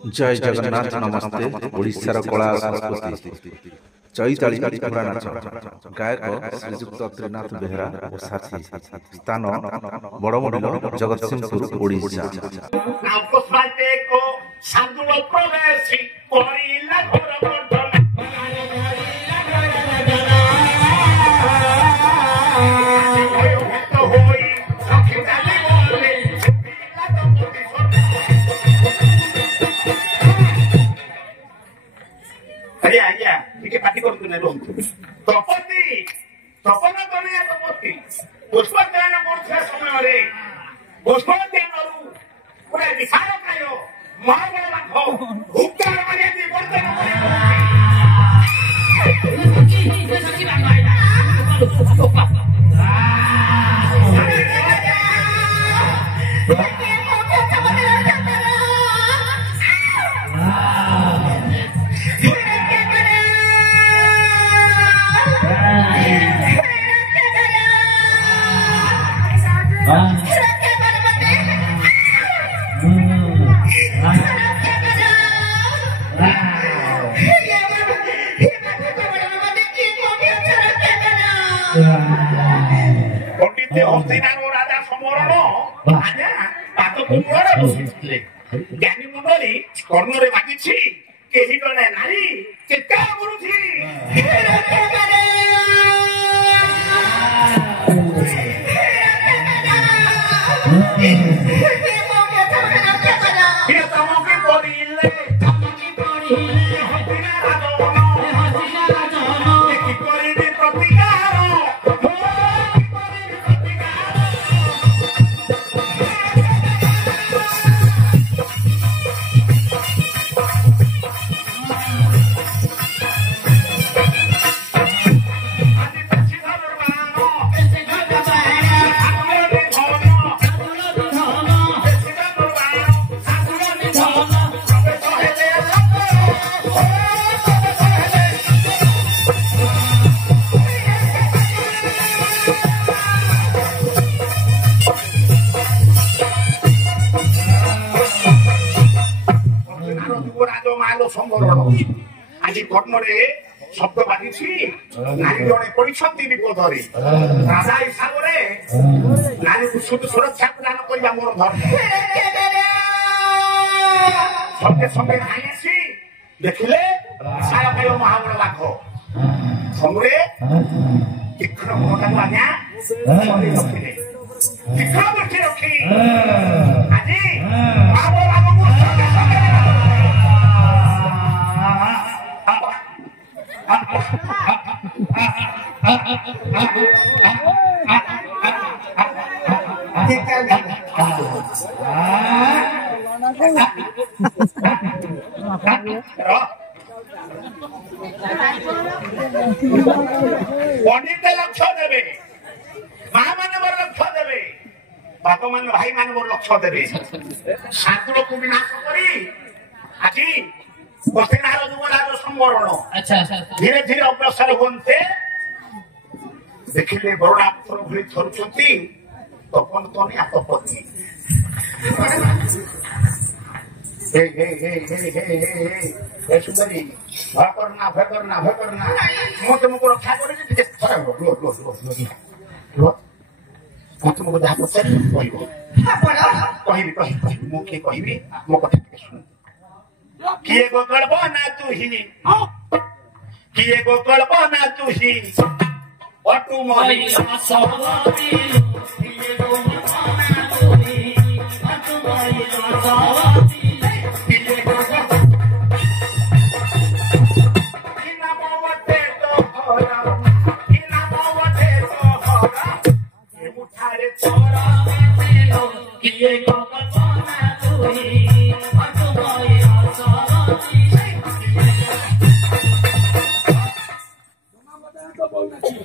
जय जगन्नाथ नमस्ते ओडिशार कला संस्कृति चैताली कुकुड़ा नाच गायक श्रीजुक्त त्रिनाथ बेहरा और साथी स्थान बड़मंडल जगतसिंहपुर ओडिशा। आज घटने शब्द बाजी नारी जड़े पड़ी विपदे राजा हिसाब से नारी को सुरक्षा प्रदान करवा मोर धर्म संगे संगे धाई आसी देखिले साय महाबल बाघ संगे तीक्ष्ण मुहटा आज्ञा रखिले तीक्ष्ण दृष्टि रखी आज महाबल बाघ पंडित लक्ष्य देवे माँ मान लक्ष्य देवे बाप मान भाई मान लक्ष्य देवे शांकुल को विनाश करी आज बसिनार युवराज संवरण धीरे धीरे अग्रसर होते देखिले बरोड़ा पुत्र भली थरुचंती तपन तनिया तपति हे हे हे हे हे हे हे सुंदरी भय करना मत तुमको रक्षा करे जे थरे लो मत तुमको जहाँ पचार कहबी मो के कहबी मो कथा टिके सुन किए गो गड़बना तू ही किए गो गड़बना तू ही अटू मोली आसावती किए गो गड़बना तू ही अटू मोली आसावती किए गो किना मोवटे तो होरा ये मुठारे छोरा में तेलो किए गो गड़बना तू ही अटू मोली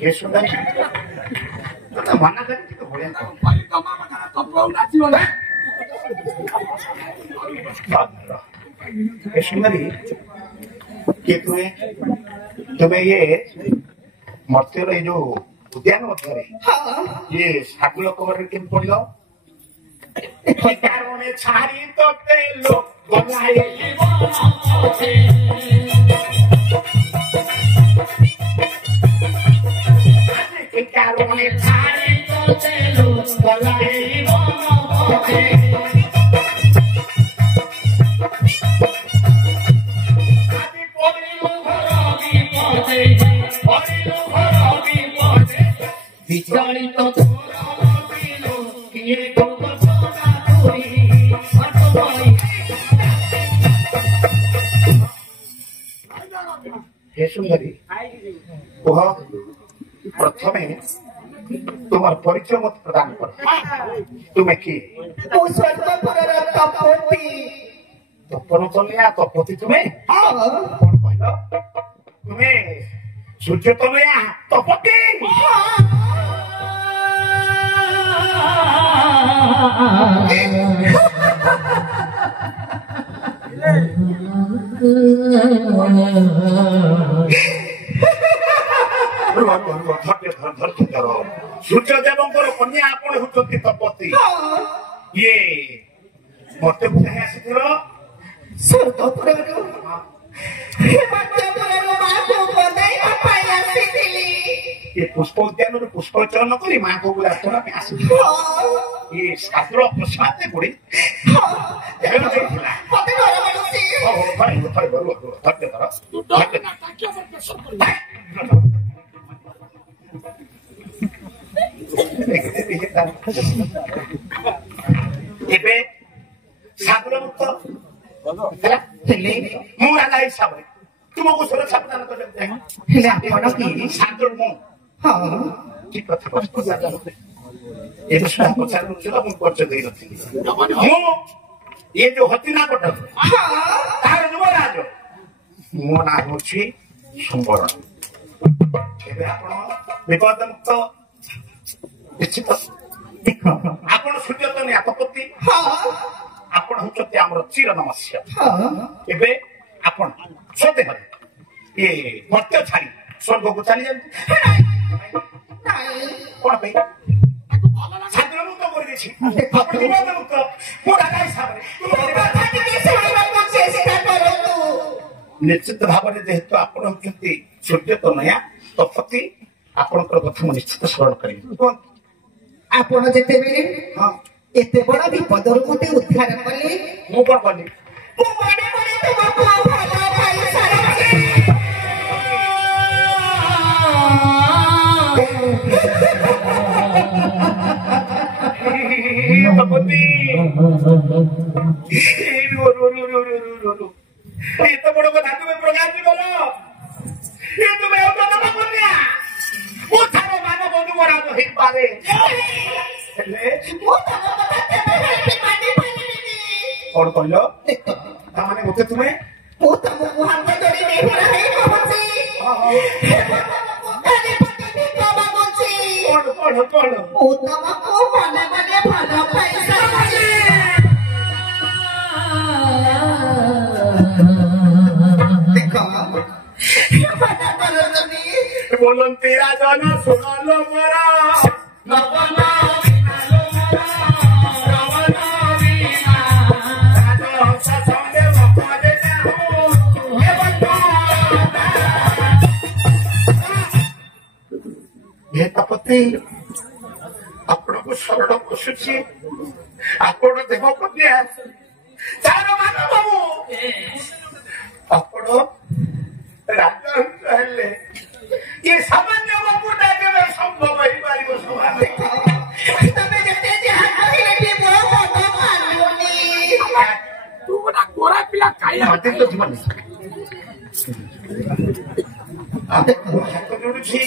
ये सुंदर तो मना करती तो बोले तो ये सुंदरी कि तुम्हें ये मर्त्य रे जो उद्यान मध्य ये सागुल कवर के पड़ जाओ কি কারণে ছাড়ি তোতে লোক গলাই কি কারণে ছাড়ি তোতে লোক গলাই বিচলিত হে সুন্দরী কুহ প্রথমে তোমার পরিচয় মত প্রদান কর তুমি কি তপন তনয়া তপতি তুমি কোন কহিল তুমি সূর্য তনয়া তপতি ସୂର୍ଯ୍ୟ ଦେବଙ୍କର କନ୍ୟା ଆପଣ ହେଉଛନ୍ତି ତପତି ଇଏ ମତେ ବୁଝାଇ ଆସିଥିଲ ଏ ପୁଷ୍ପ ଉଦ୍ୟାନରୁ ପୁଷ୍ପ ଚୟନ କରି ମାଆଙ୍କୁ ବୁଲାଇବା ପାଇଁ ଆସିଥିଲି ଏ ଶାସ୍ତ୍ର ପ୍ରସାଦ ପଡି ଏବେ ସାଗର ମୁକ୍ତ ମୁଁ ରାଜା ହିସାବରେ ତୁମକୁ ସୁରକ୍ଷା ପ୍ରଦାନ କରିବାକୁ ଚାହେଁ ଆପଣ କି ସାଗର ମୁଁ ଠିକ କଥା ଏବେ ସୁଧା ପଚାରୁଥିଲା ମୁଁ ପରିଚୟ ଦେଇନଥିଲି ମୁଁ ଏ ଯୋଉ ହତିନା କଟ ତାର ଯୁବରାଜ ମୋ ନାଁ ହଉଛି ସୁବର୍ଣ୍ଣ ଏବେ ଆପଣ ବିପଦ ମୁକ୍ତ ନିଶ୍ଚିତ ଆପଣ ସୂର୍ଯ୍ୟତନୀ ଆପତ୍ତି ଆପଣ ହଉଛନ୍ତି ଆମର ଚିର ନମସ୍ୟ ଏବେ ଆପଣ ସ୍ୱଦେହରେ ଏ ମର୍ତ୍ତ୍ୟ ଛାଡ଼ି ସ୍ୱର୍ଗକୁ ଚାଲି ଯାଆନ୍ତୁ କଣ ପାଇଁ ସାଗର ମୁକ୍ତ କରିଦେଇଛି ଆପଣ ବିପଦ ମୁକ୍ତ ମୁଁ ରାଜା ହିସାବରେ ନିଶ୍ଚିତ ଭାବରେ ଯେହେତୁ ଆପଣ ହଉଛନ୍ତି ସୂର୍ଯ୍ୟତନୟା ତପତି ଆପଣଙ୍କର କଥା ମୁଁ ନିଶ୍ଚିତ ସ୍ମରଣ କରିବି ଆପଣ ଯେତେବେଳେ ଏତେ ବଡ ବିପଦରୁ ମତେ ଉଦ୍ଧାର କଲେ ମୁଁ କଣ କଲି ଏତେ ବଡ କଥା ତୁମେ ପ୍ରକାଶ କଲ ତୁମେ ମୁଁ ଥାର ମାନବ ଯୁବରାଜ ହେଇପାରେ କଣ କହିଲ ତାମାନେ ମତେ ତୁମେ बोलते राजन सुनलो मोरा तपति आपण को शरण पशुची आपण देव कन्या चार मानव आपण राजा हेले ये सामान्य बाबूटा केवे संभव होई पारिबो समाज तमे जते जहा कहिले भी मोर मत मानुनी तू बड़ा गोरा पिला काया मते तो जीवन आते हाथ जोडुची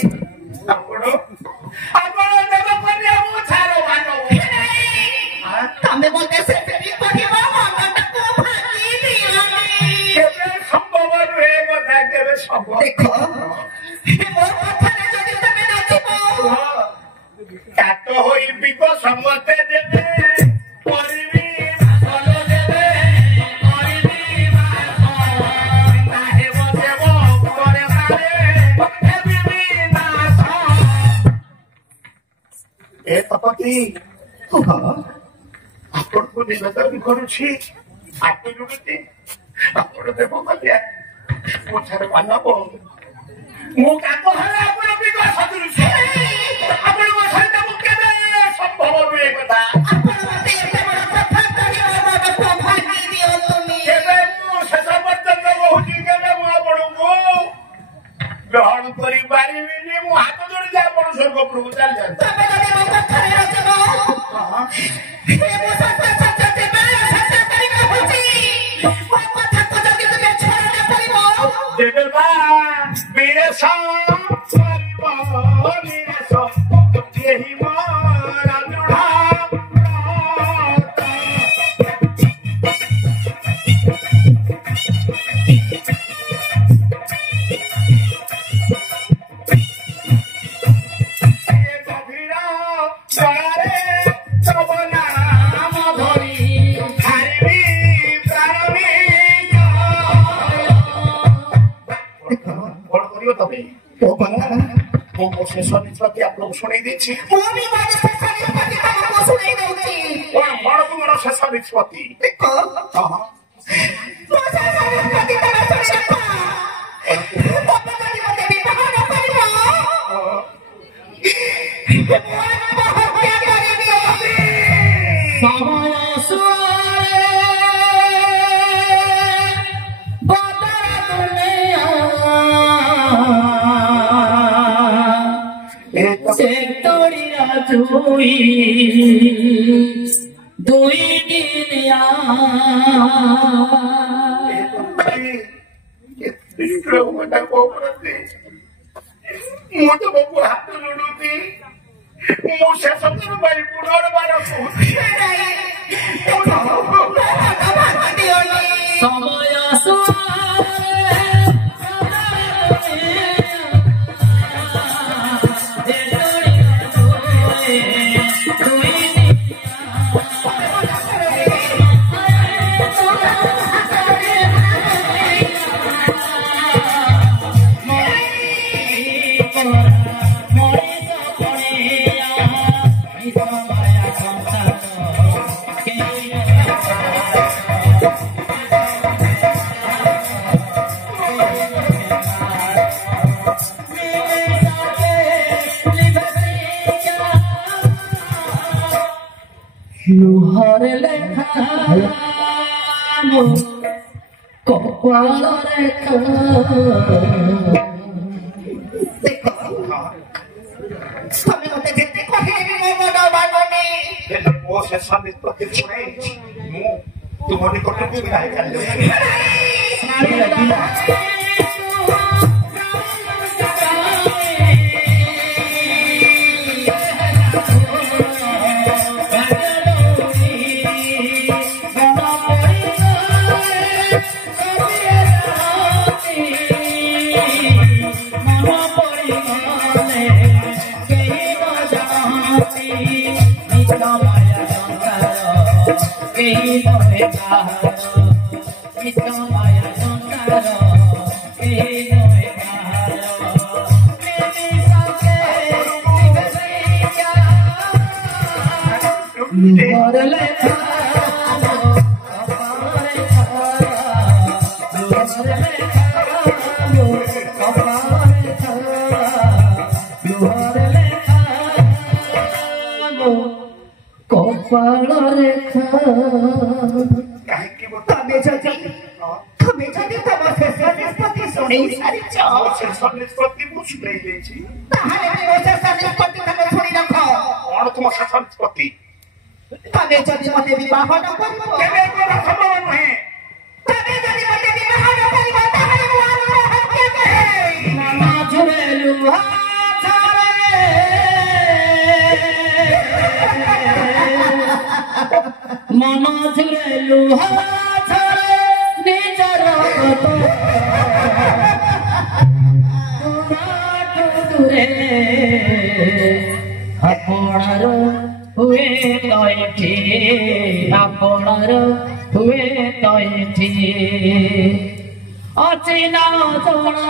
आपण देव कन्या मो छारो मानो तमे बोलते से फेरी कहिबा मनटा को भागी दिलानी केवे संभव रे बता केवे संभव देखो काट होई बिक समते देबे परिबी भासल देबे परिबी भासल ताहे बदेव करे पारे हेबी नाश ए तपति आप ଆପଣଙ୍କୁ ନିବେଦନ କରୁଛି ଆପଣ ଯଦି ଆପଣ ଦେବ ମାଲିଆ ମୋ ଠାରେ ମାନବ ମୁଁ କାମ ହେଲେ ଆପଣ ବିବାହ ସଦୃଶ ଆପଣଙ୍କ ସହିତ ମୁଁ କେବେ ସମ୍ଭବ ନୁହେଁ କଥା କେବେ ମୁଁ ଶେଷ ପର୍ଯ୍ୟନ୍ତ କହୁଛି କେବେ ମୁଁ ଆପଣଙ୍କୁ ଗ୍ରହଣ କରିପାରିବିନି ମୁଁ ହାତ ଯୋଡ଼ିଛି ଆପଣ ସ୍ୱର୍ଗପୁରକୁ ଚାଲି ଯାଆନ୍ତି ଯେବେ ବା ବିରେଶ ଏହି शेष निष्पत्ति आपको शुणी देछि मोर शेष निष्पत्ति दुई दिनिया तो बाबू हाथ जोड़ती मु शेष भाई पुनर्बार लुहर लेखा कपाल रेखा ତମେ ମତେ ଯେତେ କହିଲେ ବି ମୋ ମନ ମାନୁନି ମୋ ଶେଷ ନିଷ୍ପତ୍ତି ଶୁଣେଇ ମୁଁ ତୁମ ନିକଟକୁ ବିଦାୟ ଚାଲିଲି ତମେ ଯଦି ତମ ଶେଷ ନିଷ୍ପତ୍ତି ଶୁଣେଇ ସାରିଛ ଶେଷ ନିଷ୍ପତ୍ତି ମୁଁ ଶୁଣେଇ ଦେଇଛି ତାହେଲେ ମୋ ଶେଷ ନିଷ୍ପତ୍ତି ତମେ ଶୁଣି ରଖ କଣ ତୁମ ଶେଷ ନିଷ୍ପତ୍ତି ତମେ ଯଦି ମତେ ବିବାହ ନ କରିବ କେବେ ସମ୍ଭବ ନୁହେଁ ତମେ ଯଦି ମତେ ବିବାହ ନ କରିବ ତାହେଲେ ମୁଁ ଆତ୍ମହତ୍ୟା ମନ ଝୁରେ ଲୁହା ଛାଡ଼େ ନିଜର ଦୂରେ ଆପଣାର ହୁଏ ତ ଏଠି ଆପଣାର ହୁଏ ତ ଏଠି ଅଚିହ୍ନା ଜଣା